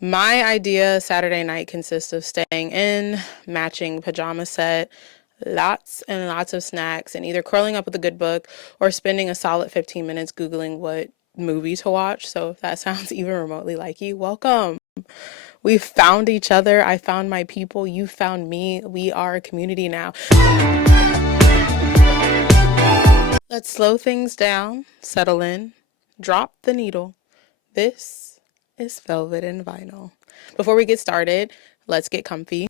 My idea Saturday night consists of staying in, matching pajama set, lots and lots of snacks, and either curling up with a good book or spending a solid 15 minutes Googling what movie to watch. So if that sounds even remotely like you, welcome. We found each other. I found my people. You found me. We are a community now. Let's slow things down, settle in, drop the needle. This is Velvet and Vinyl. Before we get started, let's get comfy.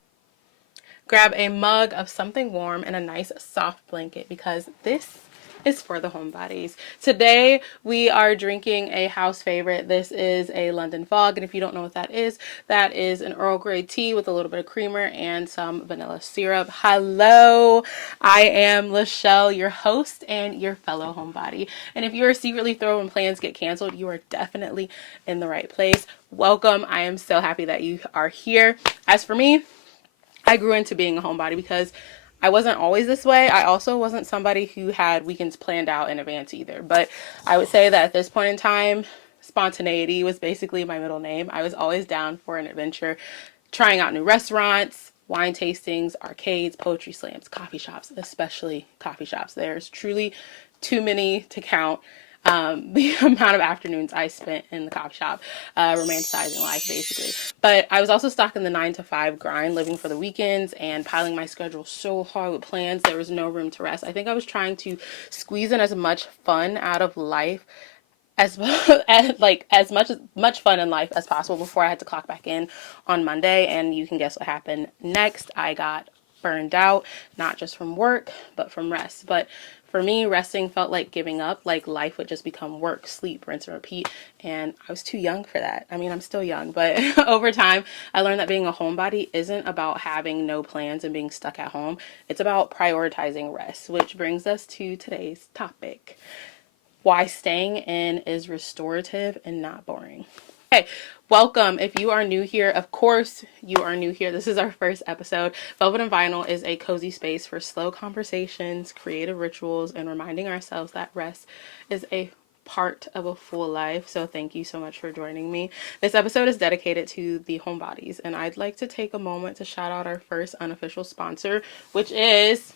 Grab a mug of something warm and a nice soft blanket because this is for the homebodies. Today we are drinking a house favorite. This is a London Fog, and if you don't know what that is an Earl Grey tea with a little bit of creamer and some vanilla syrup. Hello, I am Lachelle, your host and your fellow homebody. And if you are secretly throwing plans get canceled, you are definitely in the right place. Welcome. I am so happy that you are here. As for me, I grew into being a homebody because I wasn't always this way. I also wasn't somebody who had weekends planned out in advance either. But I would say that at this point in time, spontaneity was basically my middle name. I was always down for an adventure, trying out new restaurants, wine tastings, arcades, poetry slams, coffee shops, especially coffee shops. There's truly too many to count. The amount of afternoons I spent in the coffee shop, romanticizing life basically. But I was also stuck in the 9 to 5 grind, living for the weekends and piling my schedule so hard with plans. There was no room to rest. I think I was trying to squeeze in as much fun out of life as much fun in life as possible before I had to clock back in on Monday. And you can guess what happened next. I got burned out, not just from work, but from rest. But for me, resting felt like giving up, like life would just become work, sleep, rinse, and repeat. And I was too young for that. I mean, I'm still young, but over time, I learned that being a homebody isn't about having no plans and being stuck at home. It's about prioritizing rest, which brings us to today's topic: why staying in is restorative and not boring. Hey, welcome. If you are new here, of course you are new here. This is our first episode. Velvet and Vinyl is a cozy space for slow conversations, creative rituals, and reminding ourselves that rest is a part of a full life. So thank you so much for joining me. This episode is dedicated to the homebodies, and I'd like to take a moment to shout out our first unofficial sponsor, which is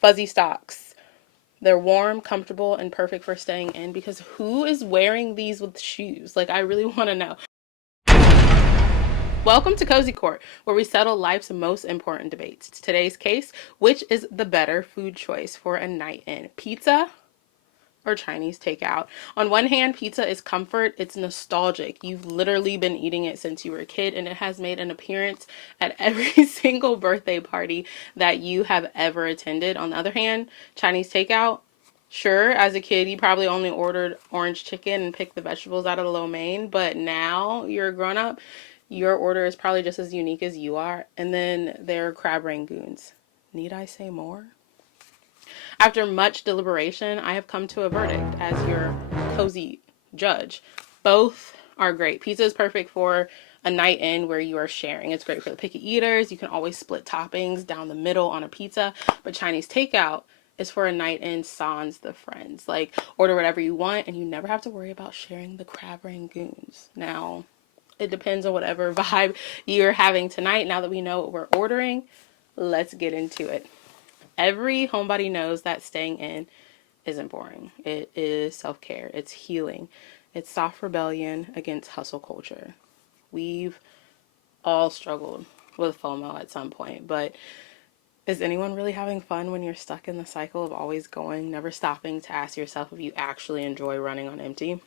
Fuzzy Stocks. They're warm, comfortable, and perfect for staying in because who is wearing these with shoes? Like, I really want to know. Welcome to Cozy Court, where we settle life's most important debates. Today's case: which is the better food choice for a night in? Pizza or Chinese takeout? On one hand, pizza is comfort. It's nostalgic. You've literally been eating it since you were a kid, and it has made an appearance at every single birthday party that you have ever attended. On the other hand, Chinese takeout, sure, as a kid, you probably only ordered orange chicken and picked the vegetables out of the lo mein, but now you're a grown up, your order is probably just as unique as you are. And then there are crab rangoons. Need I say more? After much deliberation, I have come to a verdict as your cozy judge. Both are great. Pizza is perfect for a night in where you are sharing. It's great for the picky eaters. You can always split toppings down the middle on a pizza. But Chinese takeout is for a night in sans the friends. Like, order whatever you want and you never have to worry about sharing the crab rangoons. Now, it depends on whatever vibe you're having tonight. Now that we know what we're ordering, let's get into it. Every homebody knows that staying in isn't boring. It is self-care. It's healing. It's soft rebellion against hustle culture. We've all struggled with FOMO at some point, but is anyone really having fun when you're stuck in the cycle of always going, never stopping to ask yourself if you actually enjoy running on empty?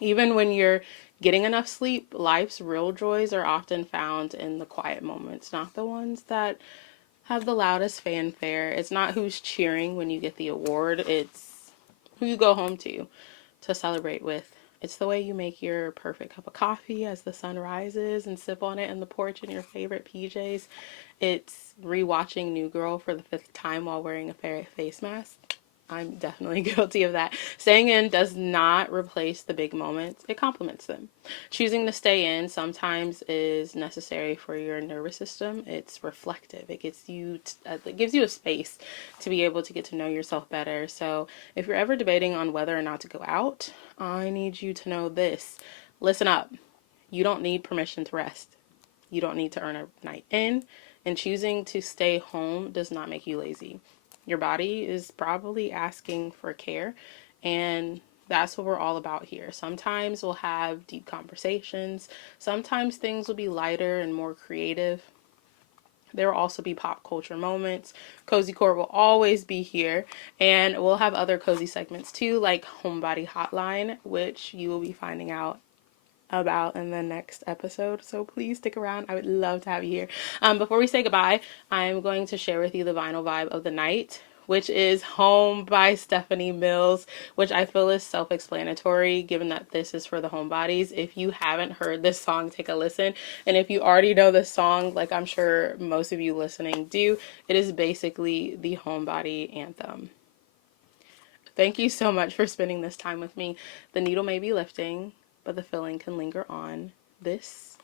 Even when you're getting enough sleep, life's real joys are often found in the quiet moments, not the ones that have the loudest fanfare. It's not who's cheering when you get the award. It's who you go home to celebrate with. It's the way you make your perfect cup of coffee as the sun rises and sip on it in the porch in your favorite PJs. It's rewatching New Girl for the 5th time while wearing a ferret face mask. I'm definitely guilty of that. Staying in does not replace the big moments. It complements them. Choosing to stay in sometimes is necessary for your nervous system. It's reflective. It gives you a space to be able to get to know yourself better. So if you're ever debating on whether or not to go out, I need you to know this. Listen up. You don't need permission to rest. You don't need to earn a night in, and choosing to stay home does not make you lazy. Your body is probably asking for care, and that's what we're all about here. Sometimes we'll have deep conversations, sometimes things will be lighter and more creative. There will also be pop culture moments. Cozy Core will always be here, and we'll have other cozy segments too, like Homebody Hotline, which you will be finding out about in the next episode. So please stick around. I would love to have you here. Before we say goodbye, I'm going to share with you the vinyl vibe of the night, which is Home by Stephanie Mills, which I feel is self-explanatory given that this is for the Homebodies. If you haven't heard this song, take a listen. And if you already know this song, like I'm sure most of you listening do, it is basically the Homebody anthem. Thank you so much for spending this time with me. The needle may be lifting, but the feeling can linger on. This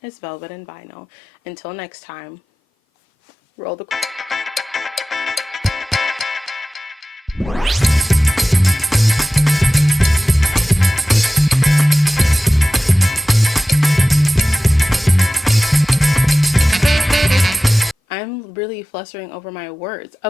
is Velvet and Vinyl. Until next time, roll the... I'm really flustering over my words. Okay.